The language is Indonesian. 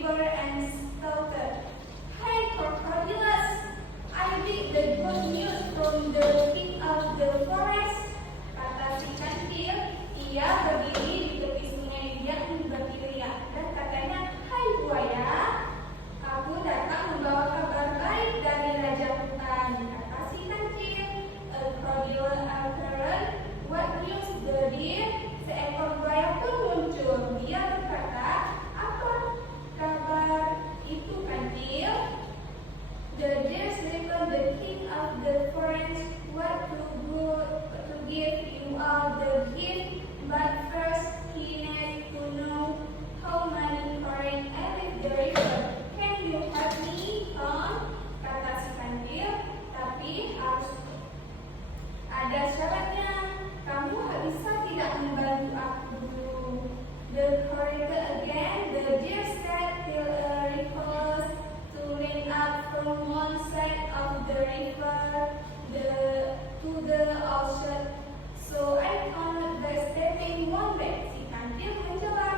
river and shouted, "Hey, crocodiles! I read the good news from the king of the forest," kata si kancil. Ia berdiri di tepi sungai yang berteriak dan katanya, "Hai buaya, aku datang membawa kabar baik dari raja hutan," kata si kancil. "A crocodile appeared. What news, the deer?" Seekor buaya pun muncul. Dia berkata, "Apa kabar itu, kancil?" The deer told the king of the forest what to give you all the gift, but first he needs to know how many foreign I live the river. Can you help me, Tom? Kata si kancil, tapi harus ada syaratnya. Kamu bisa tidak membantu aku dulu. The corridor again, the deer said, till a ripples to lean up from one side of the river to the ocean. So I counted by stepping one back. Si kancil menjawab,